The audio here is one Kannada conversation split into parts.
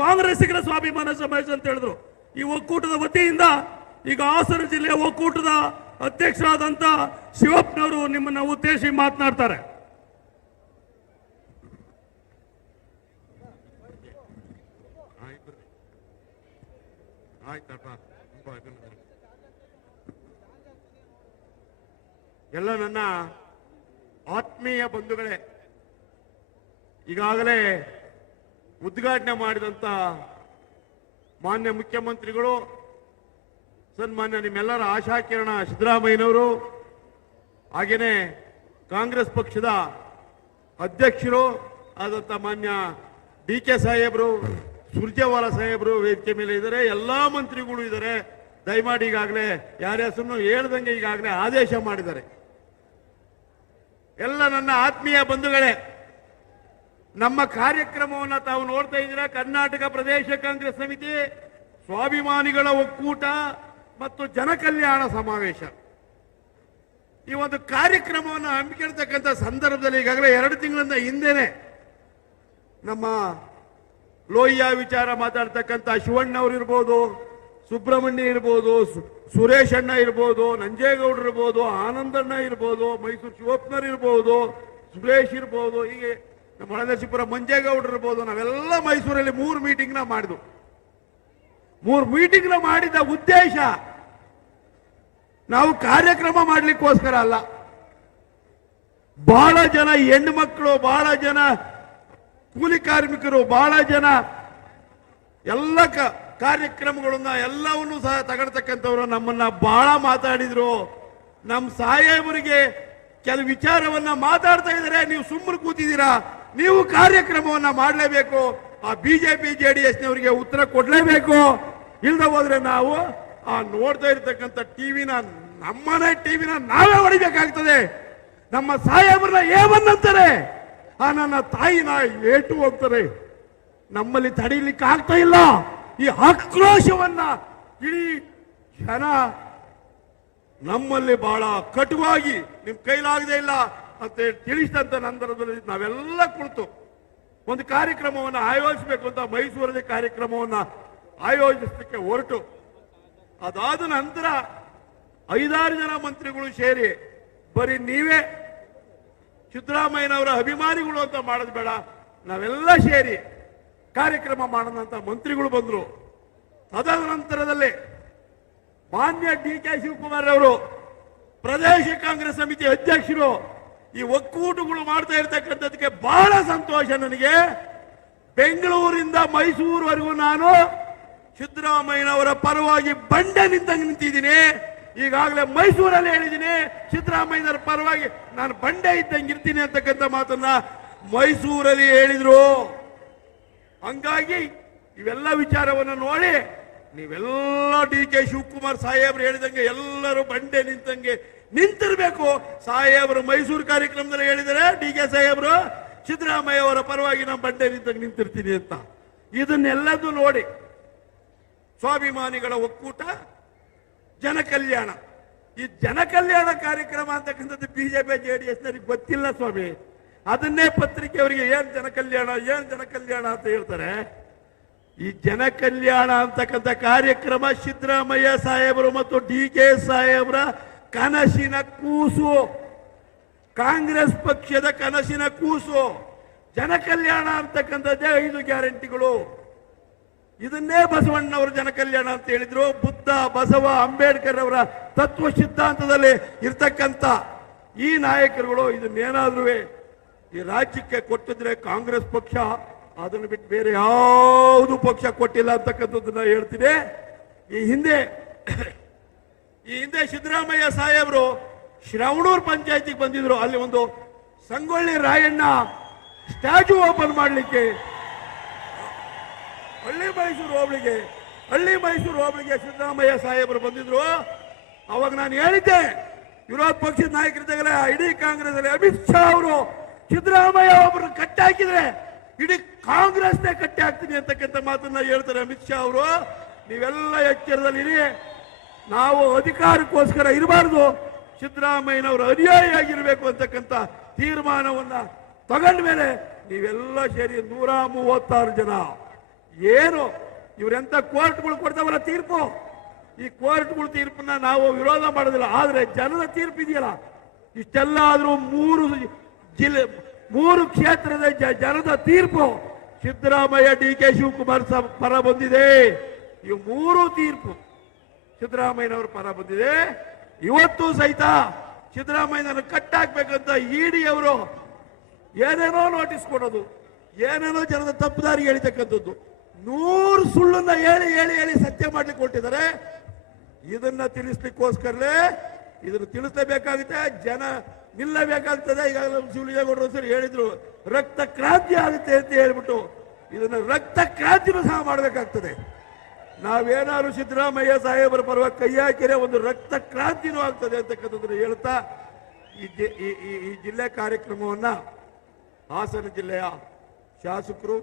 ಕಾಂಗ್ರೆಸ್ಸಿಗರ ಸ್ವಾಭಿಮಾನ ಸಮಾವೇಶ ಅಂತ ಹೇಳಿದ್ರು. ಈ ಒಕ್ಕೂಟದ ವತಿಯಿಂದ ಈಗ ಹಾಸನ ಜಿಲ್ಲೆಯ ಒಕ್ಕೂಟದ ಅಧ್ಯಕ್ಷರಾದಂತ ಶಿವಪ್ಪನವರು ನಿಮ್ಮನ್ನ ಉದ್ದೇಶಿಸಿ ಮಾತನಾಡ್ತಾರೆ. ಎಲ್ಲ ನನ್ನ ಆತ್ಮೀಯ ಬಂಧುಗಳೇ, ಈಗಾಗಲೇ ಉದ್ಘಾಟನೆ ಮಾಡಿದಂತ ಮಾನ್ಯ ಮುಖ್ಯಮಂತ್ರಿಗಳು, ಸನ್ಮಾನ್ಯ ನಿಮ್ಮೆಲ್ಲರ ಆಶಾಕಿರಣ ಸಿದ್ದರಾಮಯ್ಯನವರು, ಹಾಗೇನೆ ಕಾಂಗ್ರೆಸ್ ಪಕ್ಷದ ಅಧ್ಯಕ್ಷರು ಆದಂತ ಮಾನ್ಯ DK ಸಾಹೇಬರು, ಸುರ್ಜೇವಾಲಾ ಸಾಹೇಬರು ವೇದಿಕೆ ಮೇಲೆ ಇದ್ದಾರೆ. ಎಲ್ಲಾ ಮಂತ್ರಿಗಳು ಇದ್ದಾರೆ. ದಯಮಾಡಿ ಈಗಾಗಲೇ ಯಾರ ಹೆಸರನ್ನು ಹೇಳ್ದಂಗೆ ಈಗಾಗಲೇ ಆದೇಶ ಮಾಡಿದ್ದಾರೆ. ಎಲ್ಲ ನನ್ನ ಆತ್ಮೀಯ ಬಂಧುಗಳೇ, ನಮ್ಮ ಕಾರ್ಯಕ್ರಮವನ್ನು ತಾವು ನೋಡ್ತಾ ಇದ್ದೀರಾ. ಕರ್ನಾಟಕ ಪ್ರದೇಶ ಕಾಂಗ್ರೆಸ್ ಸಮಿತಿ, ಸ್ವಾಭಿಮಾನಿಗಳ ಒಕ್ಕೂಟ ಮತ್ತು ಜನಕಲ್ಯಾಣ ಸಮಾವೇಶ, ಈ ಒಂದು ಕಾರ್ಯಕ್ರಮವನ್ನು ಹಮ್ಮಿಕೊಳ್ತಕ್ಕಂಥ ಸಂದರ್ಭದಲ್ಲಿ ಈಗಾಗಲೇ 2 ತಿಂಗಳಿಂದ ಹಿಂದೆನೆ ನಮ್ಮ ಲೋಹಿಯ ವಿಚಾರ ಮಾತಾಡ್ತಕ್ಕಂಥ ಶಿವಣ್ಣವ್ರು ಇರ್ಬೋದು, ಸುಬ್ರಹ್ಮಣ್ಯ ಇರ್ಬೋದು, ಸುರೇಶ್ ಅಣ್ಣ ಇರ್ಬೋದು, ನಂಜೇಗೌಡರು ಇರ್ಬೋದು, ಆನಂದಣ್ಣ ಇರ್ಬೋದು, ಮೈಸೂರು ಶಿವಪ್ಪನರ್ ಇರ್ಬೋದು, ಸುರೇಶ್ ಇರ್ಬೋದು, ಹೀಗೆ ನಮ್ಮ ಹೊಳೆನರಸೀಪುರ ಮಂಜೇಗೌಡರು ಇರ್ಬೋದು, ನಾವೆಲ್ಲ ಮೈಸೂರಲ್ಲಿ 3 ಮೀಟಿಂಗ್ನ ಮಾಡಿದ್ವು. 3 ಮೀಟಿಂಗ್ನ ಮಾಡಿದ ಉದ್ದೇಶ ನಾವು ಕಾರ್ಯಕ್ರಮ ಮಾಡ್ಲಿಕ್ಕೋಸ್ಕರ ಅಲ್ಲ. ಬಹಳ ಜನ ಹೆಣ್ಣು ಮಕ್ಕಳು, ಬಹಳ ಜನ ಕೂಲಿ ಕಾರ್ಮಿಕರು, ಬಹಳ ಜನ ಎಲ್ಲ ಕಾರ್ಯಕ್ರಮಗಳನ್ನ ಎಲ್ಲವನ್ನೂ ಸಹ ತಗೊಳ್ತಕ್ಕಂಥವ್ರು ನಮ್ಮನ್ನ ಬಹಳ ಮಾತಾಡಿದ್ರು. ನಮ್ಮ ಸಾಹೇಬರಿಗೆ ಕೆಲವು ವಿಚಾರವನ್ನ ಮಾತಾಡ್ತಾ ಇದ್ದಾರೆ, ನೀವು ಸುಮ್ಮನೆ ಕೂತಿದ್ದೀರಾ, ನೀವು ಕಾರ್ಯಕ್ರಮವನ್ನ ಮಾಡಲೇಬೇಕು, ಆ ಬಿಜೆಪಿ JDSನವರಿಗೆ ಉತ್ತರ ಕೊಡ್ಲೇಬೇಕು. ಇಲ್ದ ಹೋದ್ರೆ ನಾವು ಆ ನೋಡ್ತಾ ಇರ್ತಕ್ಕಂಥ ಟಿವಿನ, ನಮ್ಮನೆ ಟಿವಿನ ನಾವೇ ಹೊಡಿಬೇಕಾಗ್ತದೆ. ನಮ್ಮ ಸಾಹೇಬರನ್ನ ಏವನ್ನಂತಾರೆ, ಆ ನನ್ನ ತಾಯಿನ ಏಟು ಹೋಗ್ತಾರೆ. ನಮ್ಮಲ್ಲಿ ತಡೀಲಿಕ್ಕೆ ಆಗ್ತಾ ಇಲ್ಲ. ಈ ಆಕ್ರೋಶವನ್ನ ಇಡೀ ಜನ ನಮ್ಮಲ್ಲಿ ಬಹಳ ಕಟುವಾಗಿ ನಿಮ್ ಕೈಲಾಗದೇ ಇಲ್ಲ ಅಂತ ತಿಳಿಸಿದಂತ ನಂತರದಲ್ಲಿ ನಾವೆಲ್ಲ ಕುಳಿತು ಒಂದು ಕಾರ್ಯಕ್ರಮವನ್ನು ಆಯೋಜಿಸಬೇಕು ಅಂತ ಮೈಸೂರಲ್ಲಿ ಕಾರ್ಯಕ್ರಮವನ್ನು ಆಯೋಜಿಸಲಿಕ್ಕೆ ಹೊರಟು, ಅದಾದ ನಂತರ 5-6 ಜನ ಮಂತ್ರಿಗಳು ಸೇರಿ ಬರೀ ನೀವೇ ಸಿದ್ದರಾಮಯ್ಯನವರ ಅಭಿಮಾನಿಗಳು ಅಂತ ಮಾಡೋದು ಬೇಡ, ನಾವೆಲ್ಲ ಸೇರಿ ಕಾರ್ಯಕ್ರಮ ಮಾಡೋಣ ಅಂತ ಮಂತ್ರಿಗಳು ಬಂದ್ರು. ಅದಾದ ನಂತರದಲ್ಲಿ ಮಾನ್ಯ DK ಶಿವಕುಮಾರ್ ಅವರು, ಪ್ರದೇಶ ಕಾಂಗ್ರೆಸ್ ಸಮಿತಿ ಅಧ್ಯಕ್ಷರು, ಈ ಒಕ್ಕೂಟಗಳು ಮಾಡ್ತಾ ಇರ್ತಕ್ಕಂಥದಕ್ಕೆ ಬಹಳ ಸಂತೋಷ ನನಗೆ. ಬೆಂಗಳೂರಿಂದ ಮೈಸೂರುವರೆಗೂ ನಾನು ಸಿದ್ದರಾಮಯ್ಯನವರ ಪರವಾಗಿ ಬಂಡೆ ನಿಂತಿದ್ದೀನಿ. ಈಗಾಗಲೇ ಮೈಸೂರಲ್ಲಿ ಹೇಳಿದ್ದೀನಿ, ಸಿದ್ದರಾಮಯ್ಯನವರ ಪರವಾಗಿ ನಾನು ಬಂಡೆ ಇದ್ದಂಗೆ ಇರ್ತೀನಿ ಅಂತಕ್ಕಂಥ ಮಾತನ್ನ ಮೈಸೂರಲ್ಲಿ ಹೇಳಿದ್ರು. ಹಂಗಾಗಿ ಇವೆಲ್ಲ ವಿಚಾರವನ್ನು ನೋಡಿ ನೀವೆಲ್ಲ DK ಶಿವಕುಮಾರ್ ಸಾಹೇಬ್ರು ಹೇಳಿದಂಗೆ ಎಲ್ಲರೂ ಬಂಡೆ ನಿಂತಂಗೆ ನಿಂತಿರ್ಬೇಕು. ಸಾಹೇಬರು ಮೈಸೂರು ಕಾರ್ಯಕ್ರಮದಲ್ಲಿ ಹೇಳಿದರೆ DK ಸಾಹೇಬರು ಸಿದ್ದರಾಮಯ್ಯ ಅವರ ಪರವಾಗಿ ನಾನು ಬಂಡೆ ನಿಂತಂಗೆ ನಿಂತಿರ್ತೀನಿ ಅಂತ. ಇದನ್ನೆಲ್ಲದೂ ನೋಡಿ ಸ್ವಾಭಿಮಾನಿಗಳ ಒಕ್ಕೂಟ, ಜನಕಲ್ಯಾಣ, ಈ ಜನಕಲ್ಯಾಣ ಕಾರ್ಯಕ್ರಮ ಅಂತಕ್ಕಂಥದ್ದು ಬಿಜೆಪಿ JDSನವರಿಗೆ ಗೊತ್ತಿಲ್ಲ ಸ್ವಾಮಿ. ಅದನ್ನೇ ಪತ್ರಿಕೆಯವರಿಗೆ ಏನ್ ಜನಕಲ್ಯಾಣ ಅಂತ ಹೇಳ್ತಾರೆ. ಈ ಜನಕಲ್ಯಾಣ ಅಂತಕ್ಕಂಥ ಕಾರ್ಯಕ್ರಮ ಸಿದ್ದರಾಮಯ್ಯ ಸಾಹೇಬರು ಮತ್ತು DK ಸಾಹೇಬರ ಕನಸಿನ ಕೂಸು, ಕಾಂಗ್ರೆಸ್ ಪಕ್ಷದ ಕನಸಿನ ಕೂಸು. ಜನಕಲ್ಯಾಣ ಅಂತಕ್ಕಂಥದ್ದೇ 5 ಗ್ಯಾರಂಟಿಗಳು. ಇದನ್ನೇ ಬಸವಣ್ಣವರು ಜನಕಲ್ಯಾಣ ಅಂತ ಹೇಳಿದ್ರು. ಬುದ್ಧ, ಬಸವ, ಅಂಬೇಡ್ಕರ್ ಅವರ ತತ್ವ ಸಿದ್ಧಾಂತದಲ್ಲಿ ಇರ್ತಕ್ಕಂಥ ಈ ನಾಯಕರುಗಳು ಇದನ್ನೇನಾದ್ರೂ ಈ ರಾಜ್ಯಕ್ಕೆ ಕೊಟ್ಟಿದ್ರೆ ಕಾಂಗ್ರೆಸ್ ಪಕ್ಷ, ಅದನ್ನು ಬಿಟ್ಟು ಬೇರೆ ಯಾವುದು ಪಕ್ಷ ಕೊಟ್ಟಿಲ್ಲ ಅಂತಕ್ಕಂಥದ್ದನ್ನ ಹೇಳ್ತೀನಿ. ಈ ಹಿಂದೆ ಸಿದ್ದರಾಮಯ್ಯ ಸಾಹೇಬರು ಶ್ರವಣೂರು ಪಂಚಾಯತಿಗೆ ಬಂದಿದ್ರು. ಅಲ್ಲಿ ಒಂದು ಸಂಗೊಳ್ಳಿ ರಾಯಣ್ಣ ಸ್ಟ್ಯಾಚ್ಯೂ ಓಪನ್ ಮಾಡಲಿಕ್ಕೆ ಹಳ್ಳಿ ಮೈಸೂರು ಹೋಬಳಿಗೆ ಸಿದ್ದರಾಮಯ್ಯ ಸಾಹೇಬರು ಬಂದಿದ್ರು. ಅವಾಗ ನಾನು ಹೇಳಿದ್ದೆ, ವಿರೋಧ ಪಕ್ಷದ ನಾಯಕರಿದ್ದಾಗಲೇ ಇಡೀ ಕಾಂಗ್ರೆಸ್ ಅಲ್ಲಿ ಅಮಿತ್ ಶಾ ಅವರು ಸಿದ್ದರಾಮಯ್ಯ ಒಬ್ಬರು ಕಟ್ಟಿ ಹಾಕಿದ್ರೆ ಇಡೀ ಕಾಂಗ್ರೆಸ್ನೇ ಕಟ್ಟಿ ಹಾಕ್ತೀನಿ ಅಂತಕ್ಕಂಥ ಮಾತನ್ನ ಹೇಳ್ತಾರೆ ಅಮಿತ್ ಶಾ ಅವರು. ನೀವೆಲ್ಲ ಎಚ್ಚರದಲ್ಲಿ, ನಾವು ಅಧಿಕಾರಕ್ಕೋಸ್ಕರ ಇರಬಾರ್ದು, ಸಿದ್ದರಾಮಯ್ಯನವರು ಅನುಯಾಯಿಯಾಗಿರ್ಬೇಕು ಅಂತಕ್ಕಂಥ ತೀರ್ಮಾನವನ್ನ ತಗೊಂಡ ಮೇಲೆ ನೀವೆಲ್ಲ ಸೇರಿ 136 ಜನ ಏನು ಇವರೆಂತ ಕೋರ್ಟ್ಗಳು ಕೊಡ್ತಾವಲ್ಲ ತೀರ್ಪು, ಈ ಕೋರ್ಟ್ಗಳು ತೀರ್ಪನ್ನ ನಾವು ವಿರೋಧ ಮಾಡೋದಿಲ್ಲ. ಆದ್ರೆ ಜನದ ತೀರ್ಪು ಇದೆಯಲ್ಲ, ಇಷ್ಟೆಲ್ಲ ಆದ್ರೂ ಮೂರು ಕ್ಷೇತ್ರದ ಜನದ ತೀರ್ಪು ಸಿದ್ದರಾಮಯ್ಯ ಡಿ ಕೆ ಶಿವಕುಮಾರ್ ಪರ ಬಂದಿದೆ. ಈ ಮೂರು ತೀರ್ಪು ಸಿದ್ದರಾಮಯ್ಯನವರ ಪರ ಬಂದಿದೆ. ಇವತ್ತು ಸಹಿತ ಸಿದ್ದರಾಮಯ್ಯನ ಕಟ್ಟಾಕ್ಬೇಕಂತ ಇಡಿ ಅವರು ಏನೇನೋ ನೋಟಿಸ್ ಕೊಡೋದು, ಏನೇನೋ ಜನದ ತಪ್ಪುದಾರಿ ಎಳಿತಕ್ಕಂಥದ್ದು, 100 ಸುಳ್ಳನ್ನ ಹೇಳಿ ಹೇಳಿ ಹೇಳಿ ಸತ್ಯ ಮಾಡ್ಲಿಕ್ಕೆ ಕೊಟ್ಟಿದ್ದಾರೆ. ಇದನ್ನ ತಿಳಿಸ್ಲಿಕ್ಕೋಸ್ಕರಲೇ ಇದನ್ನು ತಿಳಿಸಲೇಬೇಕಾಗುತ್ತೆ, ಜನ ನಿಲ್ಲಬೇಕಾಗ್ತದೆ. ಈಗಾಗಲೇ ಶಿವಲಿಂಗೇಗೌಡರು ಸರಿ ಹೇಳಿದ್ರು, ರಕ್ತ ಕ್ರಾಂತಿ ಆಗುತ್ತೆ ಅಂತ ಹೇಳ್ಬಿಟ್ಟು ಇದನ್ನ ರಕ್ತ ಕ್ರಾಂತಿನೂ ಸಹ ಮಾಡಬೇಕಾಗ್ತದೆ. ನಾವೇನಾದ್ರು ಸಿದ್ದರಾಮಯ್ಯ ಸಾಹೇಬರ ಪರವಾಗಿ ಕೈ ಹಾಕಿದ್ರೆ ಒಂದು ರಕ್ತ ಕ್ರಾಂತಿನೂ ಆಗ್ತದೆ ಅಂತಕ್ಕಂಥದ್ದನ್ನು ಹೇಳ್ತಾ ಈ ಜಿಲ್ಲೆ ಕಾರ್ಯಕ್ರಮವನ್ನ ಹಾಸನ ಜಿಲ್ಲೆಯ ಶಾಸಕರು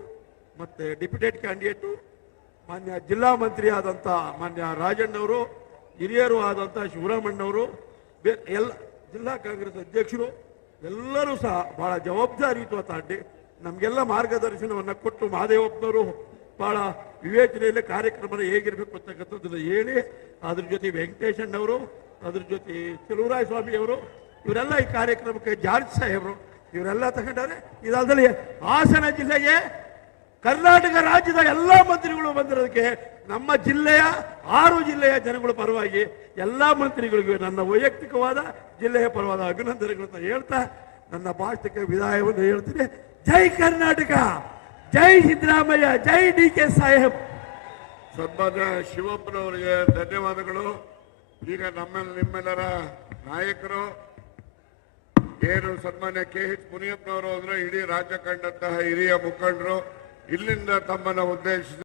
ಮತ್ತೆ ಡಿಪ್ಯೂಟೆಡ್ ಕ್ಯಾಂಡಿಡೇಟು ಮಾನ್ಯ ಜಿಲ್ಲಾ ಮಂತ್ರಿ ಆದಂತ ಮಾನ್ಯ ರಾಜಣ್ಣವರು, ಹಿರಿಯರು ಆದಂತ ಶಿವರಾಮಣ್ಣವರು, ಎಲ್ಲ ಜಿಲ್ಲಾ ಕಾಂಗ್ರೆಸ್ ಅಧ್ಯಕ್ಷರು ಎಲ್ಲರೂ ಸಹ ಬಹಳ ಜವಾಬ್ದಾರಿಯುತವಾಗಿ ನಮಗೆಲ್ಲ ಮಾರ್ಗದರ್ಶನವನ್ನು ಕೊಟ್ಟು ಮಹದೇವಪ್ಪನವರು ಬಹಳ ವಿವೇಚನೆಯಲ್ಲಿ ಕಾರ್ಯಕ್ರಮ ಹೇಗಿರಬೇಕು ಅಂತಕ್ಕಂಥದ್ದನ್ನು ಹೇಳಿ, ಅದ್ರ ಜೊತೆ ವೆಂಕಟೇಶಣ್ಣವರು, ಅದ್ರ ಜೊತೆ ಚೆಲುವರಾಯ ಸ್ವಾಮಿಯವರು, ಇವರೆಲ್ಲ ಈ ಕಾರ್ಯಕ್ರಮಕ್ಕೆ ಜಾರ್ಜ್ ಸಾಹೇಬರು ಇವರೆಲ್ಲ ತಗೊಂಡಾರೆ. ಇದಲ್ಲದೆ ಹಾಸನ ಜಿಲ್ಲೆಗೆ ಕರ್ನಾಟಕ ರಾಜ್ಯದ ಎಲ್ಲಾ ಮಂತ್ರಿಗಳು ಬಂದಿರೋದಕ್ಕೆ ನಮ್ಮ ಜಿಲ್ಲೆಯ 6 ಜಿಲ್ಲೆಯ ಜನಗಳ ಪರವಾಗಿ ಎಲ್ಲಾ ಮಂತ್ರಿಗಳಿಗೂ ನನ್ನ ವೈಯಕ್ತಿಕವಾದ ಜಿಲ್ಲೆಯ ಪರವಾದ ಅಭಿನಂದನೆಗಳನ್ನು ಹೇಳ್ತಾ ನನ್ನ ಭಾಷಣಕ್ಕೆ ವಿದಾಯವನ್ನು ಹೇಳ್ತೀನಿ. ಜೈ ಕರ್ನಾಟಕ, ಜೈ ಸಿದ್ದರಾಮಯ್ಯ, ಜೈ ಡಿ ಕೆ ಸಾಹೇಬ್. ಸನ್ಮಾನ್ಯ ಶಿವಪ್ಪನವರಿಗೆ ಧನ್ಯವಾದಗಳು. ಈಗ ನಿಮ್ಮೆಲ್ಲರ ನಾಯಕರು ಏನು ಸನ್ಮಾನ್ಯ KH ಮುನಿಯಪ್ಪನವರು ಅಂದ್ರೆ ಇಡೀ ರಾಜ್ಯ ಕಂಡಂತಹ ಹಿರಿಯ ಮುಖಂಡರು ಇಲ್ಲಿಂದ ತಮ್ಮನ್ನು ಉದ್ದೇಶಿಸಿ